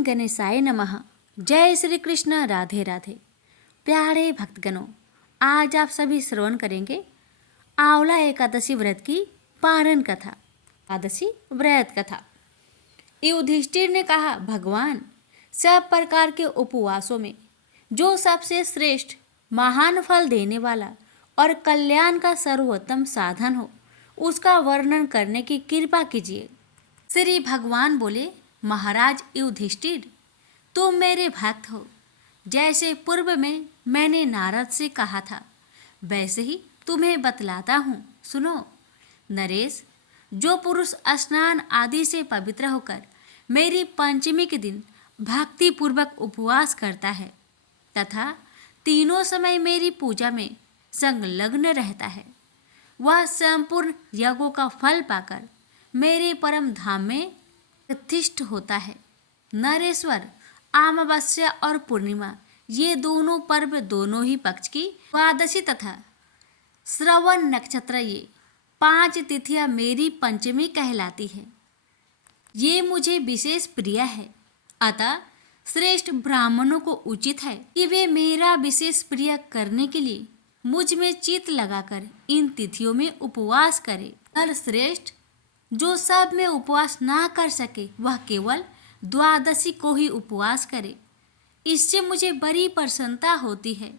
ओम गणेशाय नमः। जय श्री कृष्ण। राधे राधे। प्यारे भक्तगणों, आज आप सभी श्रवण करेंगे आंवला एकादशी व्रत की पारण कथा। एकादशी व्रत कथा। युधिष्ठिर ने कहा, भगवान, सब प्रकार के उपवासों में जो सबसे श्रेष्ठ, महान फल देने वाला और कल्याण का सर्वोत्तम साधन हो, उसका वर्णन करने की कृपा कीजिए। श्री भगवान बोले, महाराज युधिष्ठिर, तुम मेरे भक्त हो। जैसे पूर्व में मैंने नारद से कहा था, वैसे ही तुम्हें बतलाता हूँ, सुनो। नरेश, जो पुरुष स्नान आदि से पवित्र होकर मेरी पंचमी के दिन भक्ति पूर्वक उपवास करता है तथा तीनों समय मेरी पूजा में संलग्न रहता है, वह संपूर्ण यज्ञों का फल पाकर मेरे परम धाम में प्रतिष्ठित होता है। नरेश्वर, अमावस्या और पूर्णिमा ये दोनों पर्व दोनों ही पक्ष की द्वादशी तथा श्रवण नक्षत्र ये 5 तिथियां मेरी पंचमी कहलाती है। ये मुझे विशेष प्रिय है। अतः श्रेष्ठ ब्राह्मणों को उचित है कि वे मेरा विशेष प्रिय करने के लिए मुझ में चित्त लगाकर इन तिथियों में उपवास करें। नर श्रेष्ठ, जो सब में उपवास ना कर सके वह केवल द्वादशी को ही उपवास करे। इससे मुझे बड़ी प्रसन्नता होती है।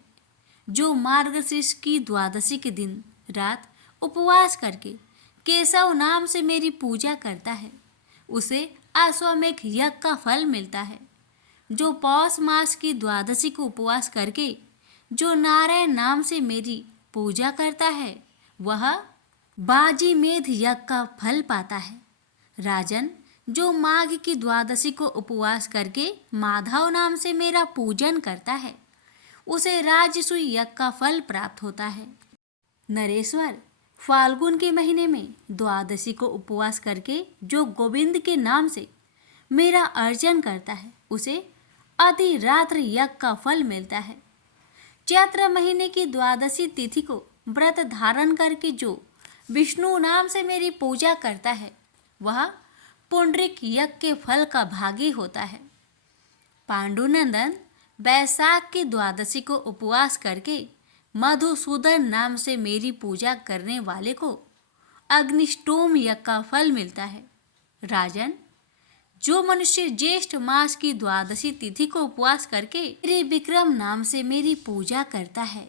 जो मार्गशीर्ष की द्वादशी के दिन रात उपवास करके केशव नाम से मेरी पूजा करता है, उसे अश्वमेध यज्ञ का फल मिलता है। जो पौष मास की द्वादशी को उपवास करके जो नारायण नाम से मेरी पूजा करता है, वह बाजी मेध यज्ञ का फल पाता है। राजन, जो माघ की द्वादशी को उपवास करके माधव नाम से मेरा पूजन करता है, उसे राजसूय यज्ञ का फल प्राप्त होता है। नरेश्वर, फाल्गुन के महीने में द्वादशी को उपवास करके जो गोविंद के नाम से मेरा अर्चन करता है, उसे अधिरात्र यज्ञ का फल मिलता है। चैत्र महीने की द्वादशी तिथि को व्रत धारण करके जो विष्णु नाम से मेरी पूजा करता है, वह पुंडरीक यज्ञ के फल का भागी होता है। पांडुनंदन, बैसाख की द्वादशी को उपवास करके मधुसूदन नाम से मेरी पूजा करने वाले को अग्निष्टोम यज्ञ का फल मिलता है। राजन, जो मनुष्य ज्येष्ठ मास की द्वादशी तिथि को उपवास करके श्री विक्रम नाम से मेरी पूजा करता है,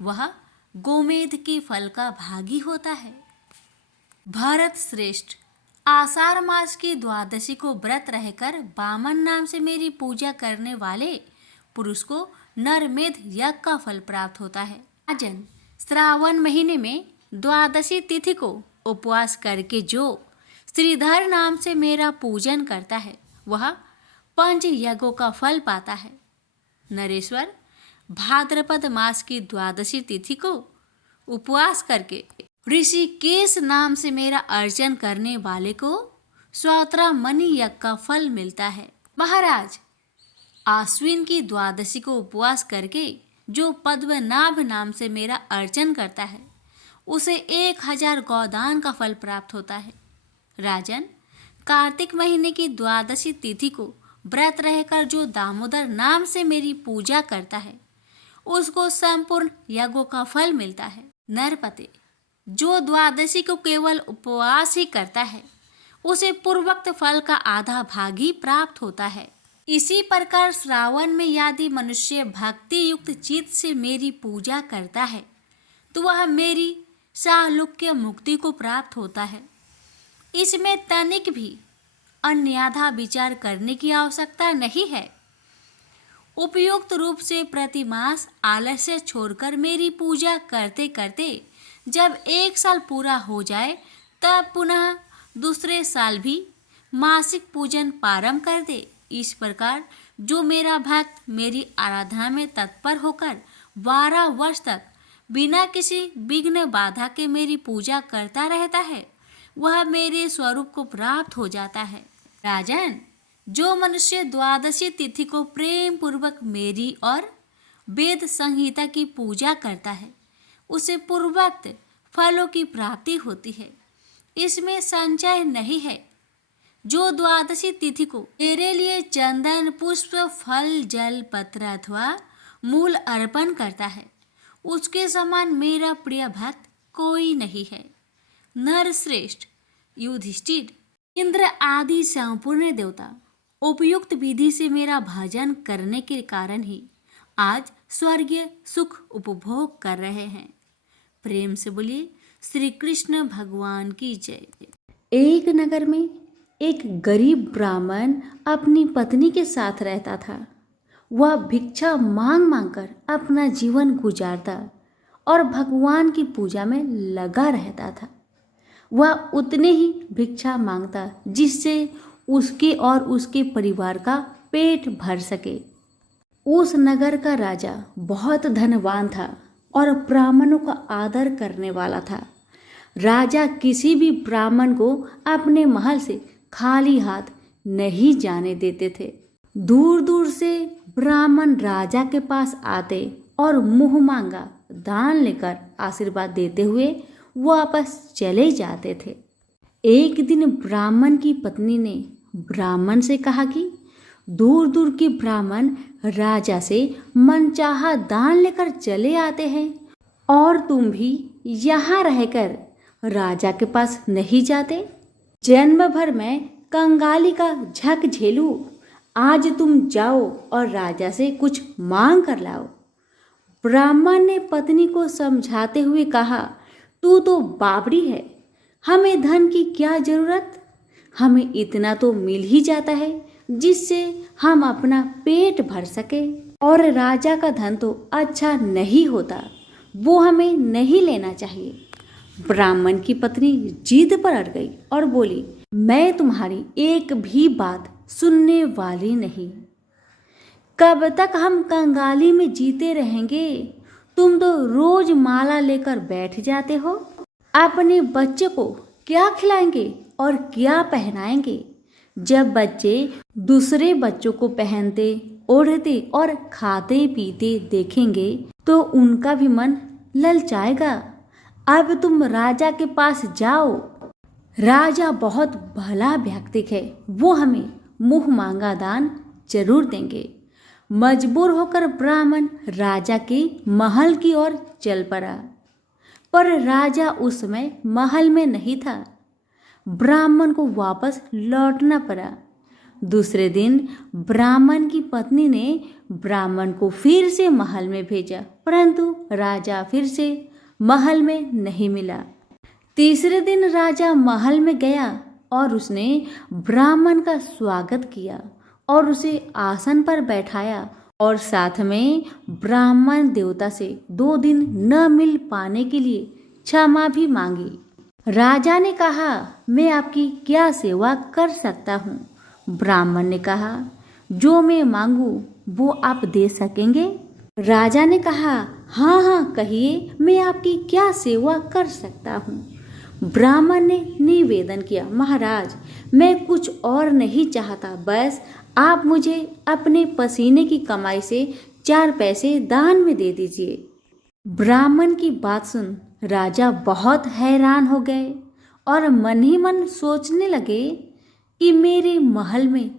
वह गोमेध के फल का भागी होता है। भरत श्रेष्ठ, आषाढ़ मास की द्वादशी को व्रत रहकर वामन नाम से मेरी पूजा करने वाले पुरुष को नरमेध यज्ञ का फल प्राप्त होता है। राजन, श्रावण महीने में द्वादशी तिथि को उपवास करके जो श्रीधर नाम से मेरा पूजन करता है, वह पंच यज्ञों का फल पाता है। नरेश्वर, भाद्रपद मास की द्वादशी तिथि को उपवास करके ऋषिकेश नाम से मेरा अर्चन करने वाले को स्वोत्रा मणि यज्ञ का फल मिलता है। महाराज, आश्विन की द्वादशी को उपवास करके जो पद्मनाभ नाम से मेरा अर्चन करता है, उसे 1000 गौदान का फल प्राप्त होता है। राजन, कार्तिक महीने की द्वादशी तिथि को व्रत रहकर जो दामोदर नाम से मेरी पूजा करता है, उसको संपूर्ण यज्ञों का फल मिलता है। नरपते, जो द्वादशी को केवल उपवास ही करता है, उसे पूर्वोक्त फल का आधा भाग ही प्राप्त होता है। इसी प्रकार श्रावण में यदि मनुष्य भक्ति युक्त चित्त से मेरी पूजा करता है, तो वह मेरी सालोक्य मुक्ति को प्राप्त होता है। इसमें तनिक भी अन्यथा विचार करने की आवश्यकता नहीं है। उपयुक्त रूप से प्रतिमास आलस्य छोड़कर मेरी पूजा करते करते जब 1 साल पूरा हो जाए, तब पुनः दूसरे साल भी मासिक पूजन प्रारंभ कर दे। इस प्रकार जो मेरा भक्त मेरी आराधना में तत्पर होकर 12 वर्ष तक बिना किसी विघ्न बाधा के मेरी पूजा करता रहता है, वह मेरे स्वरूप को प्राप्त हो जाता है। राजन, जो मनुष्य द्वादशी तिथि को प्रेम पूर्वक मेरी और वेद संहिता की पूजा करता है, उसे पूर्वोक्त फलों की प्राप्ति होती है। इसमें संशय नहीं है। जो द्वादशी तिथि को तेरे लिए चंदन पुष्प फल जल पत्र अथवा मूल अर्पण करता है, उसके समान मेरा प्रिय भक्त कोई नहीं है। नरश्रेष्ठ युधिष्ठिर, इंद्र आदि संपूर्ण देवता उपयुक्त विधि से मेरा भजन करने के कारण ही आज स्वर्गीय सुख उपभोग कर रहे हैं। प्रेम से बोलिए श्री कृष्ण भगवान की जय। एक नगर में एक गरीब ब्राह्मण अपनी पत्नी के साथ रहता था। वह भिक्षा मांग मांग कर अपना जीवन गुजारता और भगवान की पूजा में लगा रहता था। वह उतने ही भिक्षा मांगता जिससे उसके और उसके परिवार का पेट भर सके। उस नगर का राजा बहुत धनवान था और ब्राह्मणों का आदर करने वाला था। राजा किसी भी ब्राह्मण को अपने महल से खाली हाथ नहीं जाने देते थे। दूर दूर से ब्राह्मण राजा के पास आते और मुंह मांगा दान लेकर आशीर्वाद देते हुए वापस चले जाते थे। एक दिन ब्राह्मण की पत्नी ने ब्राह्मण से कहा कि दूर दूर के ब्राह्मण राजा से मनचाहा दान लेकर चले आते हैं और तुम भी यहाँ रहकर राजा के पास नहीं जाते। जन्म भर मैं कंगाली का झक झेलूं, आज तुम जाओ और राजा से कुछ मांग कर लाओ। ब्राह्मण ने पत्नी को समझाते हुए कहा, तू तो बावड़ी है, हमें धन की क्या जरूरत, हमें इतना तो मिल ही जाता है जिससे हम अपना पेट भर सके। और राजा का धन तो अच्छा नहीं होता, वो हमें नहीं लेना चाहिए। ब्राह्मण की पत्नी जिद पर अड़ गई और बोली, मैं तुम्हारी एक भी बात सुनने वाली नहीं। कब तक हम कंगाली में जीते रहेंगे? तुम तो रोज माला लेकर बैठ जाते हो। अपने बच्चे को क्या खिलाएंगे और क्या पहनाएंगे? जब बच्चे दूसरे बच्चों को पहनते ओढ़ते और खाते पीते देखेंगे तो उनका भी मन ललचाएगा। अब तुम राजा के पास जाओ, राजा बहुत भला व्यक्ति है, वो हमें मुंह मांगा दान जरूर देंगे। मजबूर होकर ब्राह्मण राजा के महल की ओर चल पड़ा, पर राजा उस समय महल में नहीं था। ब्राह्मण को वापस लौटना पड़ा। दूसरे दिन ब्राह्मण की पत्नी ने ब्राह्मण को फिर से महल में भेजा, परंतु राजा फिर से महल में नहीं मिला। तीसरे दिन राजा महल में गया और उसने ब्राह्मण का स्वागत किया और उसे आसन पर बैठाया और साथ में ब्राह्मण देवता से 2 दिन न मिल पाने के लिए क्षमा भी मांगी। राजा ने कहा, मैं आपकी क्या सेवा कर सकता हूँ? ब्राह्मण ने कहा, जो मैं मांगू वो आप दे सकेंगे? राजा ने कहा, हाँ हाँ कहिए, मैं आपकी क्या सेवा कर सकता हूँ? ब्राह्मण ने निवेदन किया, महाराज मैं कुछ और नहीं चाहता, बस आप मुझे अपने पसीने की कमाई से 4 पैसे दान में दे दीजिए। ब्राह्मण की बात सुन राजा बहुत हैरान हो गए और मन ही मन सोचने लगे कि मेरे महल में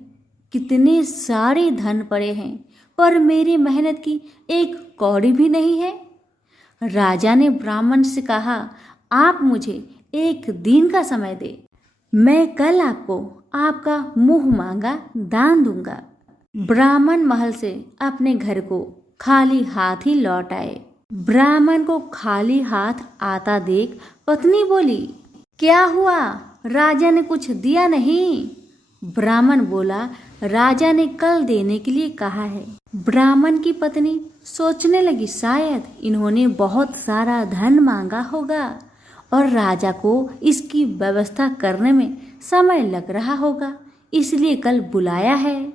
कितने सारे धन पड़े हैं, पर मेरी मेहनत की एक कौड़ी भी नहीं है। राजा ने ब्राह्मण से कहा, आप मुझे 1 दिन का समय दे, मैं कल आपको आपका मुंह मांगा दान दूंगा। ब्राह्मण महल से अपने घर को खाली हाथ ही लौट आए। ब्राह्मण को खाली हाथ आता देख पत्नी बोली, क्या हुआ, राजा ने कुछ दिया नहीं? ब्राह्मण बोला, राजा ने कल देने के लिए कहा है। ब्राह्मण की पत्नी सोचने लगी, शायद इन्होंने बहुत सारा धन मांगा होगा और राजा को इसकी व्यवस्था करने में समय लग रहा होगा, इसलिए कल बुलाया है।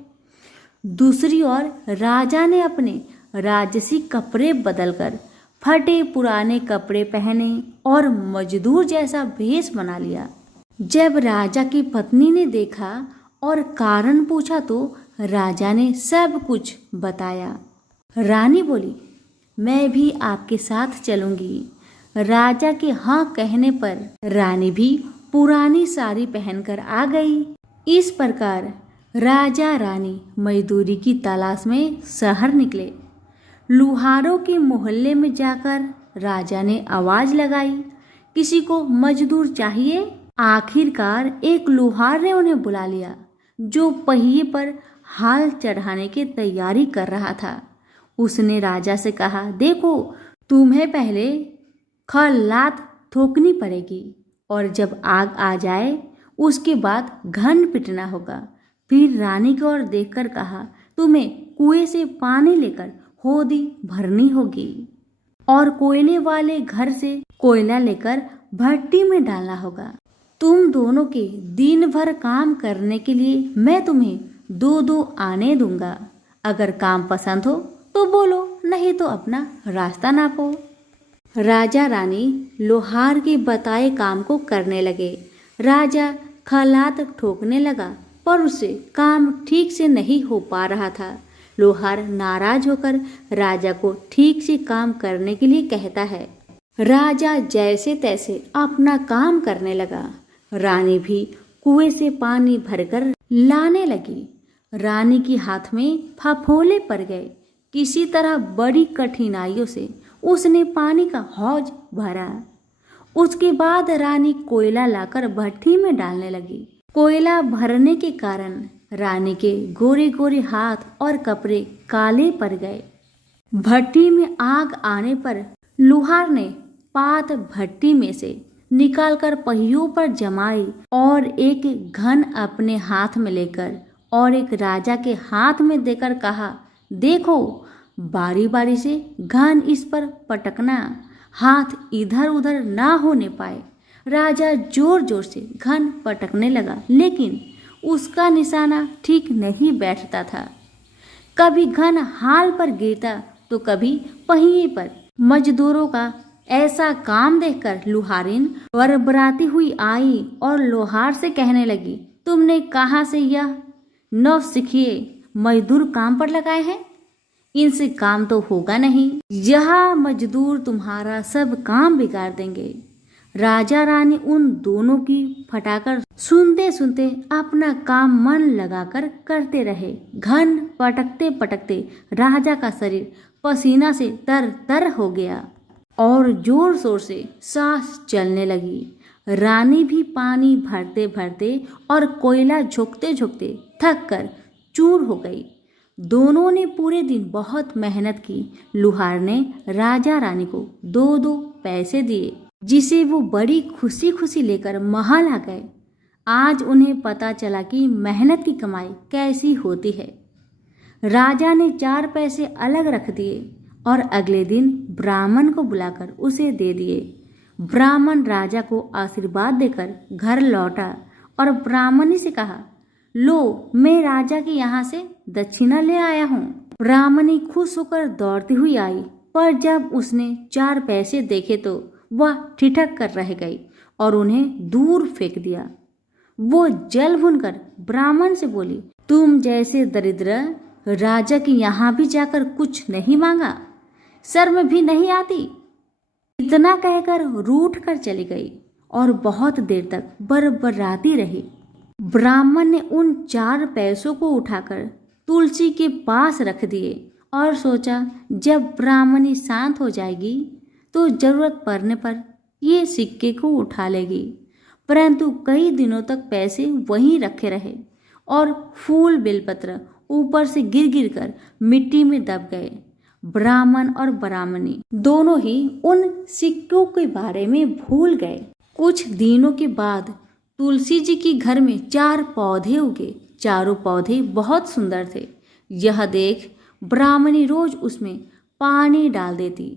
दूसरी ओर राजा ने अपने राजसी कपड़े बदलकर फटे पुराने कपड़े पहने और मजदूर जैसा भेष बना लिया। जब राजा की पत्नी ने देखा और कारण पूछा तो राजा ने सब कुछ बताया। रानी बोली, मैं भी आपके साथ चलूंगी। राजा के हाँ कहने पर रानी भी पुरानी साड़ी पहनकर आ गई। इस प्रकार राजा रानी मजदूरी की तलाश में शहर निकले। लुहारों के मोहल्ले में जाकर राजा ने आवाज लगाई, किसी को मजदूर चाहिए? आखिरकार एक लुहार ने उन्हें बुला लिया, जो पहिए पर हाल चढ़ाने की तैयारी कर रहा था। उसने राजा से कहा, देखो, तुम्हें पहले खलात ठोकनी पड़ेगी और जब आग आ जाए उसके बाद घन पिटना होगा। फिर रानी की ओर देखकर कहा, तुम्हें कुएं से पानी लेकर होदी भरनी होगी और कोयले वाले घर से कोयला लेकर भट्टी में डालना होगा। तुम दोनों के दिन भर काम करने के लिए मैं तुम्हें 2-2 आने दूंगा। अगर काम पसंद हो तो बोलो, नहीं तो अपना रास्ता नापो। राजा रानी लोहार के बताए काम को करने लगे। राजा खलात ठोकने लगा, पर उससे काम ठीक से नहीं हो पा रहा था। लोहार नाराज होकर राजा को ठीक से काम करने के लिए कहता है। राजा जैसे तैसे अपना काम करने लगा। रानी भी कुएं से पानी भरकर लाने लगी। रानी के हाथ में फफोले पड़ गए। किसी तरह बड़ी कठिनाइयों से उसने पानी का हौज भरा। उसके बाद रानी कोयला लाकर भट्टी में डालने लगी। कोयला भरने के कारण रानी के गोरे गोरे हाथ और कपड़े काले पड़ गए। भट्टी में आग आने पर लुहार ने पात भट्टी में से निकालकर पहियों पर जमाई और एक घन अपने हाथ में लेकर और एक राजा के हाथ में देकर कहा, देखो, बारी बारी से घन इस पर पटकना, हाथ इधर उधर ना होने पाए। राजा जोर जोर से घन पटकने लगा, लेकिन उसका निशाना ठीक नहीं बैठता था। कभी घन हाल पर गिरता तो कभी पहिए पर। मजदूरों का ऐसा काम देखकर लुहारिन बरबराती हुई आई और लोहार से कहने लगी, तुमने कहाँ से यह नौसिखिए मजदूर काम पर लगाए हैं? इनसे काम तो होगा नहीं। यह मजदूर तुम्हारा सब काम बिगाड़ देंगे। राजा रानी उन दोनों की फटाकर सुनते सुनते अपना काम मन लगाकर करते रहे। घन पटकते पटकते राजा का शरीर पसीना से तर तर हो गया और जोर शोर से सांस चलने लगी। रानी भी पानी भरते भरते और कोयला झोंकते झोंकते थक कर चूर हो गई। दोनों ने पूरे दिन बहुत मेहनत की। लुहार ने राजा रानी को 2-2 पैसे दिए, जिसे वो बड़ी खुशी खुशी लेकर महल आ गए। आज उन्हें पता चला कि मेहनत की कमाई कैसी होती है। राजा ने 4 पैसे अलग रख दिए और अगले दिन ब्राह्मण को बुलाकर उसे दे दिए। ब्राह्मण राजा को आशीर्वाद देकर घर लौटा और ब्राह्मणी से कहा, लो, मैं राजा के यहाँ से दक्षिणा ले आया हूँ। ब्राह्मणी खुश होकर दौड़ती हुई आई, पर जब उसने 4 पैसे देखे तो वह ठिठक कर रह गई और उन्हें दूर फेंक दिया। वो जल भूनकर ब्राह्मण से बोली, तुम जैसे दरिद्र राजा के यहाँ भी जाकर कुछ नहीं मांगा, शर्म भी नहीं आती। इतना कहकर रूठ कर चली गई और बहुत देर तक बरबराती रही। ब्राह्मण ने उन 4 पैसों को उठाकर तुलसी के पास रख दिए और सोचा, जब ब्राह्मणी शांत हो जाएगी तो जरूरत पड़ने पर ये सिक्के को उठा लेगी। परंतु कई दिनों तक पैसे वहीं रखे रहे और फूल बेलपत्र ऊपर से गिर गिर कर मिट्टी में दब गए। ब्राह्मण और ब्राह्मणी दोनों ही उन सिक्कों के बारे में भूल गए। कुछ दिनों के बाद तुलसी जी के घर में 4 पौधे उगे। चारों पौधे बहुत सुंदर थे। यह देख ब्राह्मणी रोज उसमें पानी डाल देती।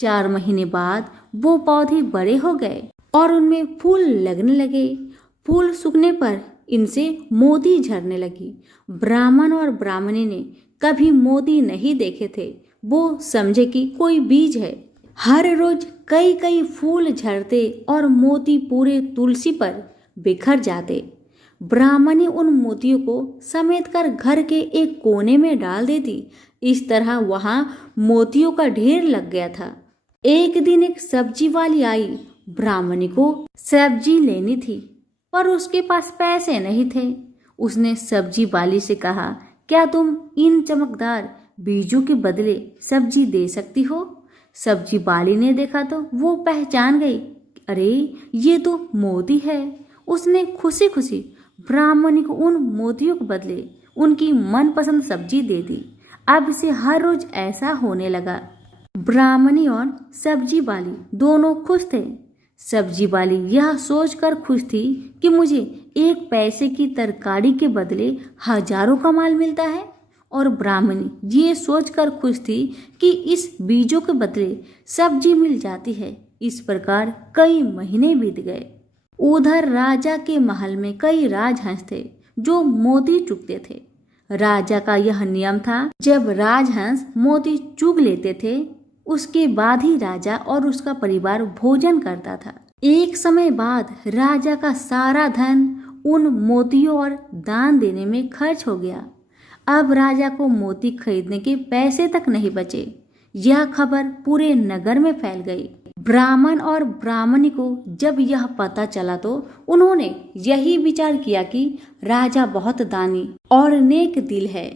4 महीने बाद वो पौधे बड़े हो गए और उनमें फूल लगने लगे। फूल सूखने पर इनसे मोती झरने लगी। ब्राह्मण और ब्राह्मणी ने कभी मोती नहीं देखे थे। वो समझे कि कोई बीज है। हर रोज कई कई फूल झरते और मोती पूरे तुलसी पर बिखर जाते। ब्राह्मणी उन मोतियों को समेट कर घर के एक कोने में डाल देती। इस तरह वहां मोतियों का ढेर लग गया था। एक दिन एक सब्जी वाली आई। ब्राह्मणी को सब्जी लेनी थी, पर उसके पास पैसे नहीं थे। उसने सब्जी वाली से कहा, क्या तुम इन चमकदार बीजों के बदले सब्जी दे सकती हो? सब्जी वाली ने देखा तो वो पहचान गई, अरे ये तो मोती है। उसने खुशी खुशी ब्राह्मणी को उन मोतियों के बदले उनकी मनपसंद सब्जी दे दी। अब से हर रोज ऐसा होने लगा। ब्राह्मणी और सब्जी वाली दोनों खुश थे। सब्जी वाली यह सोचकर खुश थी कि मुझे 1 पैसे की तरकारी के बदले हजारों का माल मिलता है, और ब्राह्मणी ये सोचकर खुश थी कि इस बीजों के बदले सब्जी मिल जाती है। इस प्रकार कई महीने बीत गए। उधर राजा के महल में कई राजहंस थे जो मोती चुगते थे। राजा का यह नियम था, जब राजहंस मोती चुग लेते थे उसके बाद ही राजा और उसका परिवार भोजन करता था। एक समय बाद राजा का सारा धन उन मोतियों और दान देने में खर्च हो गया। अब राजा को मोती खरीदने के पैसे तक नहीं बचे। यह खबर पूरे नगर में फैल गई। ब्राह्मण और ब्राह्मणी को जब यह पता चला तो उन्होंने यही विचार किया कि राजा बहुत दानी और नेक दिल है।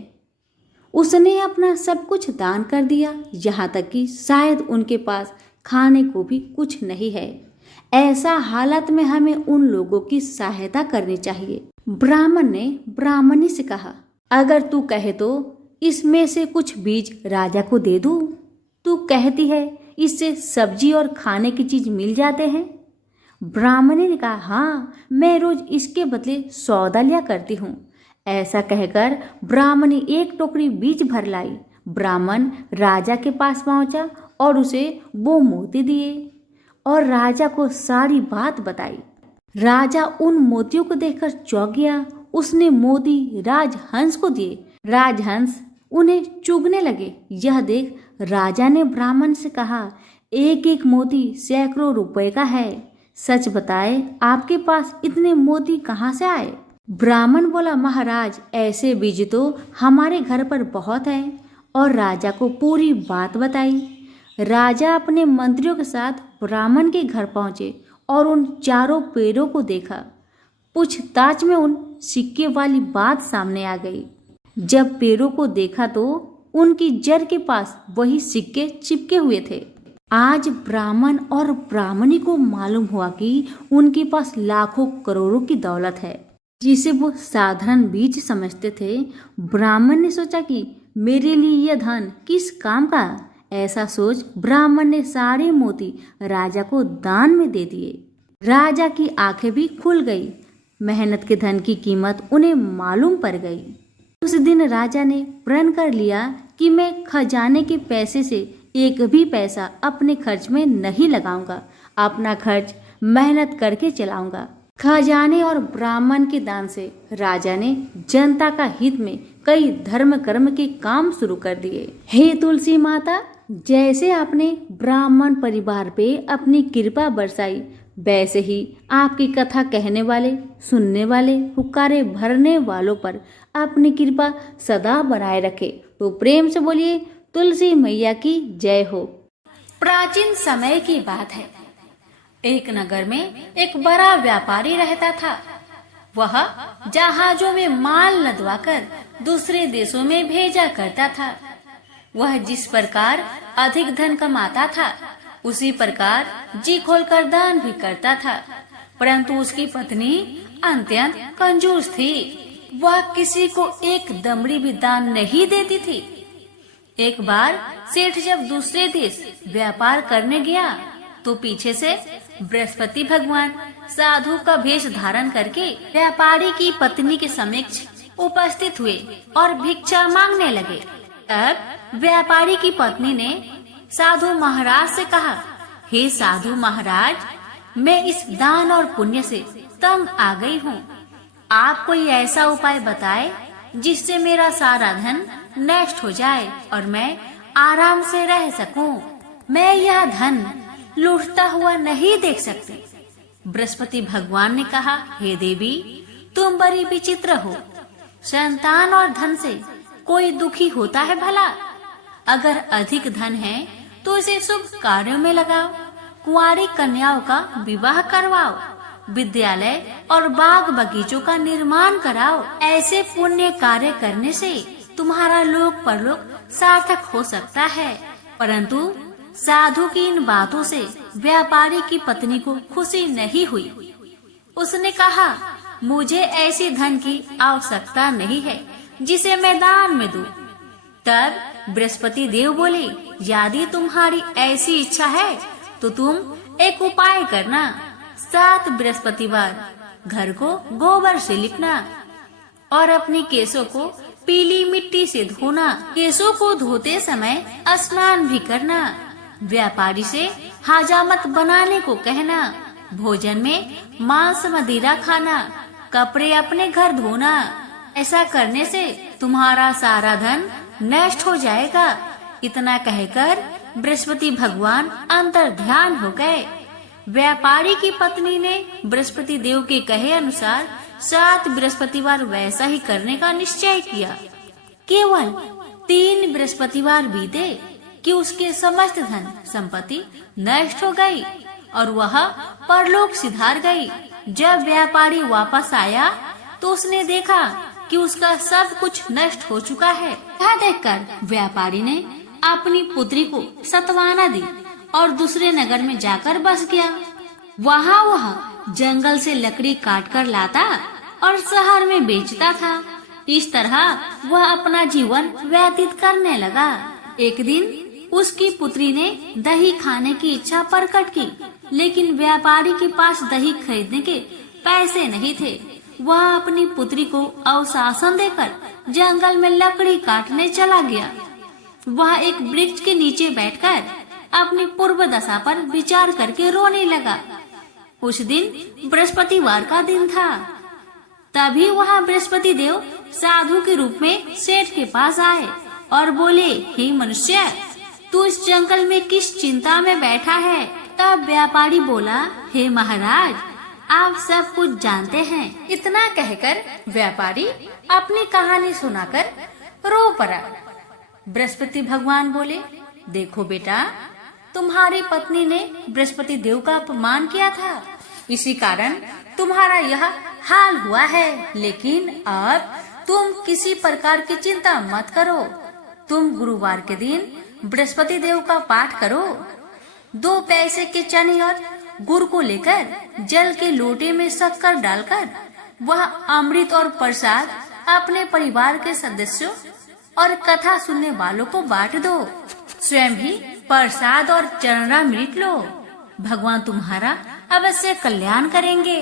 उसने अपना सब कुछ दान कर दिया, यहाँ तक कि शायद उनके पास खाने को भी कुछ नहीं है। ऐसा हालत में हमें उन लोगों की सहायता करनी चाहिए। ब्राह्मण ने ब्राह्मणी से कहा, अगर तू कहे तो इसमें से कुछ बीज राजा को दे दूं। तू कहती है इससे सब्जी और खाने की चीज मिल जाते हैं। ब्राह्मणी ने कहा, हाँ, मैं रोज इसके बदले सौदा लिया करती हूँ। ऐसा कहकर ब्राह्मणी 1 टोकरी बीज भर लाई। ब्राह्मण राजा के पास पहुंचा और उसे वो मोती दिए और राजा को सारी बात बताई। राजा उन मोतियों को देखकर चौंक गया। उसने मोती राजहंस को दिए। राजहंस उन्हें चुगने लगे। यह देख राजा ने ब्राह्मण से कहा, 1-1 मोती सैकड़ों रुपए का है। सच बताए, आपके पास इतने मोती कहाँ से आए? ब्राह्मण बोला, महाराज, ऐसे बीज तो हमारे घर पर बहुत हैं। और राजा को पूरी बात बताई। राजा अपने मंत्रियों के साथ ब्राह्मण के घर पहुंचे और उन चारों पेड़ों को देखा। पूछताछ में उन सिक्के वाली बात सामने आ गई। जब पेड़ों को देखा तो उनकी जड़ के पास वही सिक्के चिपके हुए थे। आज ब्राह्मण और ब्राह्मणी को मालूम हुआ कि उनके पास लाखों करोड़ों की दौलत है, जिसे वो साधारण बीज समझते थे। ब्राह्मण ने सोचा कि मेरे लिए यह धन किस काम का। ऐसा सोच ब्राह्मण ने सारे मोती राजा को दान में दे दिए। राजा की आंखें भी खुल गई। मेहनत के धन की कीमत उन्हें मालूम पड़ गई। उस दिन राजा ने प्रण कर लिया कि मैं खजाने के पैसे से 1 भी पैसा अपने खर्च में नहीं लगाऊंगा। अपना खर्च मेहनत करके चलाऊंगा। खजाने और ब्राह्मण के दान से राजा ने जनता का हित में कई धर्म कर्म के काम शुरू कर दिए। हे तुलसी माता, जैसे आपने ब्राह्मण परिवार पे अपनी कृपा बरसाई, वैसे ही आपकी कथा कहने वाले, सुनने वाले, हुक्कारे भरने वालों पर अपनी कृपा सदा बनाए रखे। तो प्रेम से बोलिए, तुलसी मैया की जय हो। प्राचीन समय की बात है। एक नगर में एक बड़ा व्यापारी रहता था। वह जहाजों में माल लदवाकर दूसरे देशों में भेजा करता था। वह जिस प्रकार अधिक धन कमाता था, उसी प्रकार जी खोलकर दान भी करता था। परंतु उसकी पत्नी अत्यंत कंजूस थी। वह किसी को 1 दमड़ी भी दान नहीं देती थी। एक बार सेठ जब दूसरे देश व्यापार करने गया तो पीछे से बृहस्पति भगवान साधु का वेश धारण करके व्यापारी की पत्नी के समक्ष उपस्थित हुए और भिक्षा मांगने लगे। तब व्यापारी की पत्नी ने साधु महाराज से कहा, हे साधु महाराज, मैं इस दान और पुण्य से तंग आ गई हूँ। आप कोई ऐसा उपाय बताए जिससे मेरा सारा धन नष्ट हो जाए और मैं आराम से रह सकूं। मैं यह धन लूटता हुआ नहीं देख सकती। बृहस्पति भगवान ने कहा, हे देवी, तुम बड़ी विचित्र हो। संतान और धन से कोई दुखी होता है भला? अगर अधिक धन है तो इसे शुभ कार्यों में लगाओ। कुंवारी कन्याओं का विवाह करवाओ। विद्यालय और बाग बगीचों का निर्माण कराओ। ऐसे पुण्य कार्य करने से तुम्हारा लोक परलोक सार्थक हो सकता है। परंतु साधु की इन बातों से व्यापारी की पत्नी को खुशी नहीं हुई। उसने कहा, मुझे ऐसी धन की आवश्यकता नहीं है जिसे मैं दान में दूं। तब बृहस्पति देव बोले, यदि तुम्हारी ऐसी इच्छा है तो तुम एक उपाय करना। 7 बृहस्पतिवार घर को गोबर से लिपना और अपने केसों को पीली मिट्टी से धोना। केसों को धोते समय स्नान भी करना। व्यापारी से हजामत बनाने को कहना। भोजन में मांस मदिरा खाना। कपड़े अपने घर धोना। ऐसा करने से तुम्हारा सारा धन नष्ट हो जाएगा। इतना कहकर बृहस्पति भगवान अंतर ध्यान हो गए। व्यापारी की पत्नी ने बृहस्पति देव के कहे अनुसार 7 बृहस्पतिवार वैसा ही करने का निश्चय किया। केवल 3 बृहस्पतिवार बीते कि उसके समस्त धन संपत्ति नष्ट हो गई और वह परलोक सिधार गई। जब व्यापारी वापस आया तो उसने देखा कि उसका सब कुछ नष्ट हो चुका है। यह देखकर व्यापारी ने अपनी पुत्री को सत्वाना दी और दूसरे नगर में जाकर बस गया। वहाँ वह जंगल से लकड़ी काटकर लाता और शहर में बेचता था। इस तरह वह अपना जीवन व्यतीत करने लगा। एक दिन उसकी पुत्री ने दही खाने की इच्छा प्रकट की, लेकिन व्यापारी के पास दही खरीदने के पैसे नहीं थे। वह अपनी पुत्री को अवशासन देकर जंगल में लकड़ी काटने चला गया। वह एक वृक्ष के नीचे बैठकर अपनी पूर्व दशा पर विचार करके रोने लगा। उस दिन बृहस्पतिवार का दिन था। तभी वहाँ बृहस्पति देव साधु के रूप में सेठ के पास आए और बोले, हे मनुष्य, तू इस जंगल में किस चिंता में बैठा है? तब व्यापारी बोला, हे महाराज, आप सब कुछ जानते हैं। इतना कहकर व्यापारी अपनी कहानी सुनाकर रो पड़ा। बृहस्पति भगवान बोले, देखो बेटा, तुम्हारी पत्नी ने बृहस्पति देव का अपमान किया था, इसी कारण तुम्हारा यह हाल हुआ है। लेकिन अब तुम किसी प्रकार की चिंता मत करो। तुम गुरुवार के दिन बृहस्पति देव का पाठ करो। 2 पैसे के चने और गुड़ को लेकर जल के लोटे में शक्कर डालकर वह अमृत और प्रसाद अपने परिवार के सदस्यों और कथा सुनने वालों को बांट दो। स्वयं भी प्रसाद और चरणामृत लो। भगवान तुम्हारा अवश्य कल्याण करेंगे।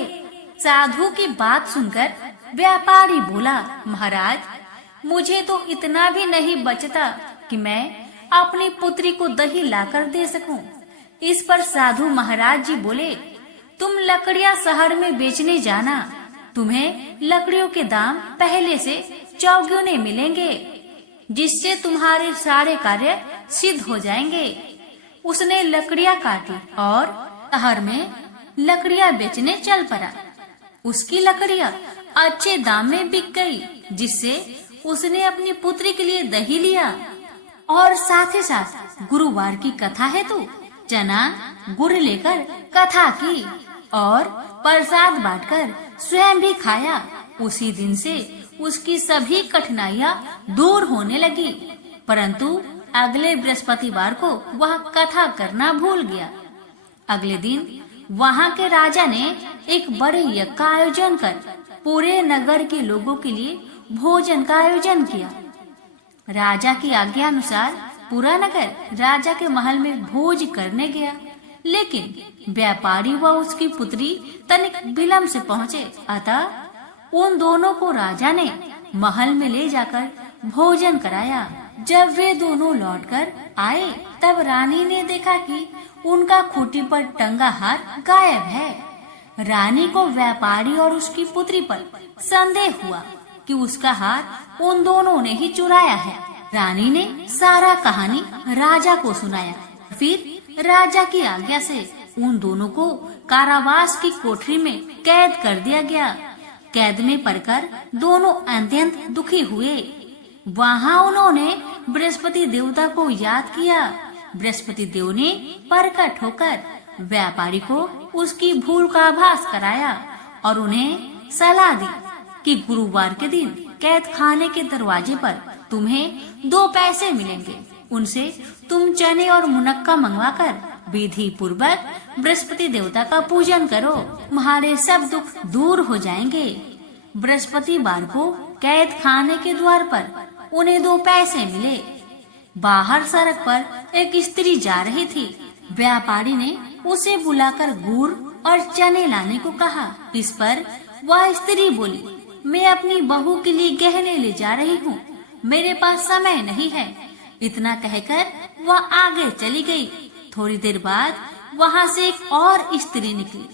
साधु की बात सुनकर व्यापारी बोला, महाराज, मुझे तो इतना भी नहीं बचता कि मैं अपनी पुत्री को दही लाकर दे सकूं। इस पर साधु महाराज जी बोले, तुम लकड़ियां शहर में बेचने जाना। तुम्हें लकड़ियों के दाम पहले से चौगुने मिलेंगे, जिससे तुम्हारे सारे कार्य सिद्ध हो जाएंगे। उसने लकड़ियां काटी और शहर में लकड़ियां बेचने चल पड़ा। उसकी लकड़ियां अच्छे दाम में बिक गई, जिससे उसने अपनी पुत्री के लिए दही लिया और साथ ही साथ गुरुवार की कथा है तो चना गुड़ लेकर कथा की और प्रसाद बांटकर स्वयं भी खाया। उसी दिन से उसकी सभी कठिनाइयां दूर होने लगी। परंतु अगले बृहस्पतिवार को वह कथा करना भूल गया। अगले दिन वहाँ के राजा ने एक बड़े यज्ञ का आयोजन कर पूरे नगर के लोगों के लिए भोजन का आयोजन किया। राजा की आज्ञा अनुसार पूरा नगर राजा के महल में भोज करने गया, लेकिन व्यापारी व उसकी पुत्री तनिक विलंब से पहुँचे। अतः उन दोनों को राजा ने महल में ले जाकर भोजन कराया। जब वे दोनों लौटकर आए, तब रानी ने देखा कि उनका खूंटी पर टंगा हार गायब है। रानी को व्यापारी और उसकी पुत्री पर संदेह हुआ कि उसका हार उन दोनों ने ही चुराया है। रानी ने सारा कहानी राजा को सुनाया। फिर राजा की आज्ञा से उन दोनों को कारावास की कोठरी में कैद कर दिया गया। कैद में पड़कर दोनों अत्यंत दुखी हुए। वहाँ उन्होंने बृहस्पति देवता को याद किया। बृहस्पति देव ने प्रकट होकर व्यापारी को उसकी भूल का आभास कराया और उन्हें सलाह दी कि गुरुवार के दिन कैद खाने के दरवाजे पर तुम्हें 2 पैसे मिलेंगे। उनसे तुम चने और मुनक्का मंगवाकर विधि पूर्वक बृहस्पति देवता का पूजन करो, तुम्हारे सब दुख दूर हो जाएंगे। बृहस्पतिवार को कैद खाने के द्वार पर उन्हें 2 पैसे मिले। बाहर सड़क पर एक स्त्री जा रही थी। व्यापारी ने उसे बुलाकर गुड़ और चने लाने को कहा। इस पर वह स्त्री बोली, मैं अपनी बहू के लिए गहने ले जा रही हूँ, मेरे पास समय नहीं है। इतना कहकर वह आगे चली गई। थोड़ी देर बाद वहाँ से एक और स्त्री निकली।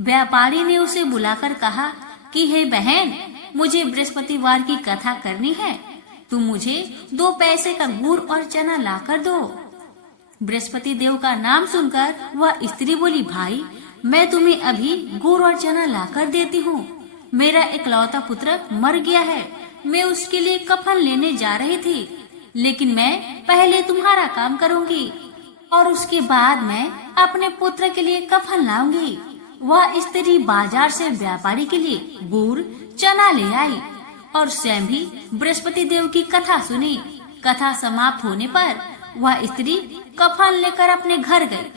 व्यापारी ने उसे बुलाकर कहा कि हे बहन, मुझे बृहस्पतिवार की कथा करनी है, तुम मुझे 2 पैसे का गुड़ और चना लाकर दो। बृहस्पति देव का नाम सुनकर वह स्त्री बोली, भाई मैं तुम्हें अभी गुड़ और चना लाकर देती हूँ। मेरा इकलौता पुत्र मर गया है, मैं उसके लिए कफन लेने जा रही थी, लेकिन मैं पहले तुम्हारा काम करूँगी और उसके बाद मैं अपने पुत्र के लिए कफन लाऊंगी। वह स्त्री बाजार से व्यापारी के लिए गुड़ चना ले आई और स्वयं भी बृहस्पति देव की कथा सुनी। कथा समाप्त होने पर वह स्त्री कफन लेकर अपने घर गई।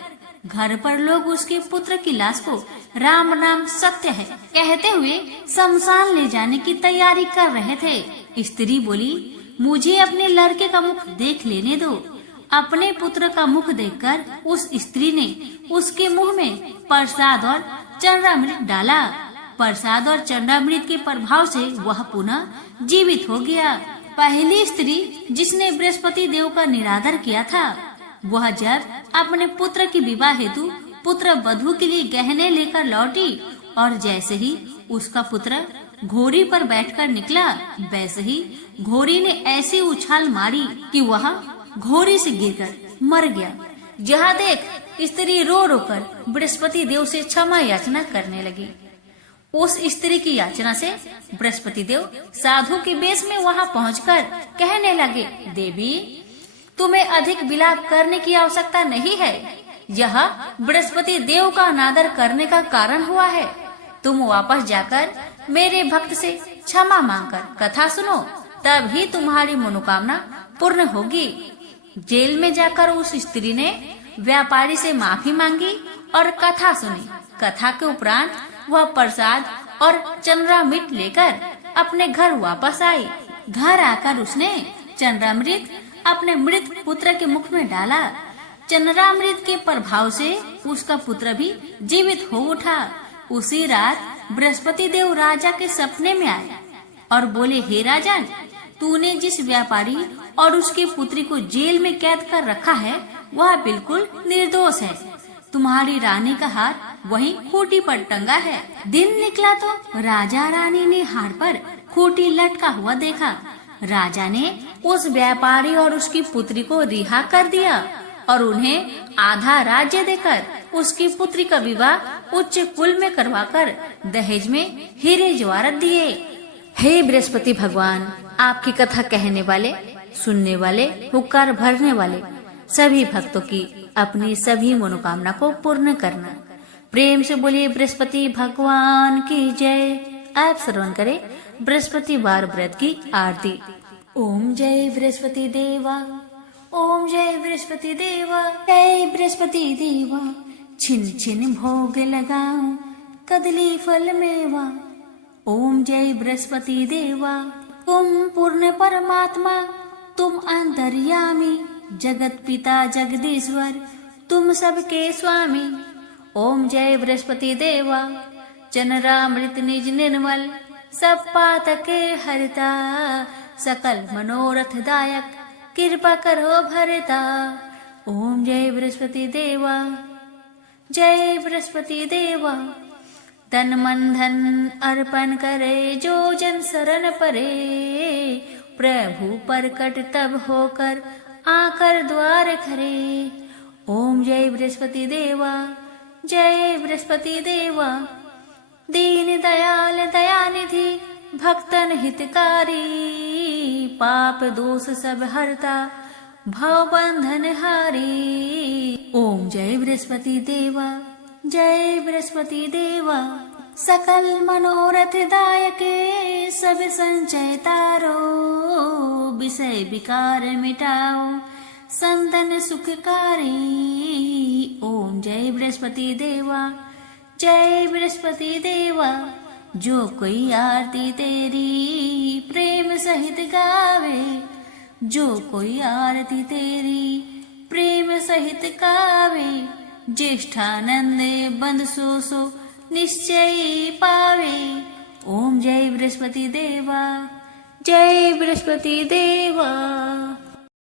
घर पर लोग उसके पुत्र की लाश को राम नाम सत्य है कहते हुए शमशान ले जाने की तैयारी कर रहे थे। स्त्री बोली, मुझे अपने लड़के का मुख देख लेने दो। अपने पुत्र का मुख देखकर उस स्त्री ने उसके मुंह में प्रसाद और चंद्रामृत डाला। प्रसाद और चंद्रामृत के प्रभाव से वह पुनः जीवित हो गया। पहली स्त्री जिसने बृहस्पति देव का निरादर किया था, वह जब अपने पुत्र की विवाह हेतु पुत्र वधू के लिए गहने लेकर लौटी और जैसे ही उसका पुत्र घोड़ी पर बैठकर निकला, वैसे ही घोड़ी ने ऐसी उछाल मारी कि वह घोड़ी से गिरकर मर गया। जहाँ देख स्त्री रो रो कर बृहस्पति देव से क्षमा याचना करने लगी। उस स्त्री की याचना से बृहस्पति देव साधु के वेश में वहाँ पहुंचकर कहने लगे, देवी तुम्हें अधिक विलाप करने की आवश्यकता नहीं है, यह बृहस्पति देव का अनादर करने का कारण हुआ है। तुम वापस जाकर मेरे भक्त से क्षमा मांगकर कथा सुनो, तब ही तुम्हारी मनोकामना पूर्ण होगी। जेल में जाकर उस स्त्री ने व्यापारी से माफी मांगी और कथा सुनी। कथा के उपरांत वह प्रसाद और चंद्रामृत लेकर अपने घर वापस आई। घर आकर उसने चंद्रामृत अपने मृत पुत्र के मुख में डाला। चंद्रामृत के प्रभाव से उसका पुत्र भी जीवित हो उठा। उसी रात बृहस्पति देव राजा के सपने में आए और बोले, हे राजन, तूने जिस व्यापारी और उसकी पुत्री को जेल में कैद कर रखा है वह बिल्कुल निर्दोष है। तुम्हारी रानी का हार वहीं खूंटी पर टंगा है। दिन निकला तो राजा रानी ने हार पर खूंटी लटका हुआ देखा। राजा ने उस व्यापारी और उसकी पुत्री को रिहा कर दिया और उन्हें आधा राज्य देकर उसकी पुत्री का विवाह उच्च कुल में करवाकर दहेज में हीरे जवाहरात दिए। हे बृहस्पति भगवान, आपकी कथा कहने वाले, सुनने वाले, हुक्कार भरने वाले सभी भक्तों की अपनी सभी मनोकामना को पूर्ण करना। प्रेम से बोलिए बृहस्पति भगवान की जय। आप श्रवण करें बृहस्पतिवार व्रत की आरती। ओम जय बृहस्पति देवा, ओम जय बृहस्पति देवा, जय बृहस्पति देवा। छिन छिन भोग लगाऊं कदली फल मेवा। ओम जय बृहस्पति देवा, तुम पूर्ण परमात्मा, तुम अंतर्यामी, जगत पिता जगदीश्वर, तुम सबके स्वामी। ओम जय बृहस्पति देवा, चंद्रामृत निज निर्मल, सब पातके हरता, सकल मनोरथ दायक, कृपा करो भरता। ओम जय बृहस्पति देवा, जय बृहस्पति देवा। तन मन धन अर्पण करे जो जन शरण परे, प्रभु परकट तब होकर आकर द्वार खरे। ओम जय बृहस्पति देवा, जय बृहस्पति देवा। दीन दयाल दयानिधि, भक्तन हितकारी, पाप दोष सब हरता, भव बंधन हारी। ओम जय बृहस्पति देवा, जय बृहस्पति देवा सकल मनोरथ दायके सब संचय तारो विषय विकार मिटाओ संतन सुखकारी। ओम जय बृहस्पति देवा जय बृहस्पति देवा। जो कोई आरती तेरी प्रेम सहित गावे, जो कोई आरती तेरी प्रेम सहित गावे, ज्येष्ठानंदे बंद सो निश्चय पावे। ओम जय बृहस्पति देवा जय बृहस्पति देवा।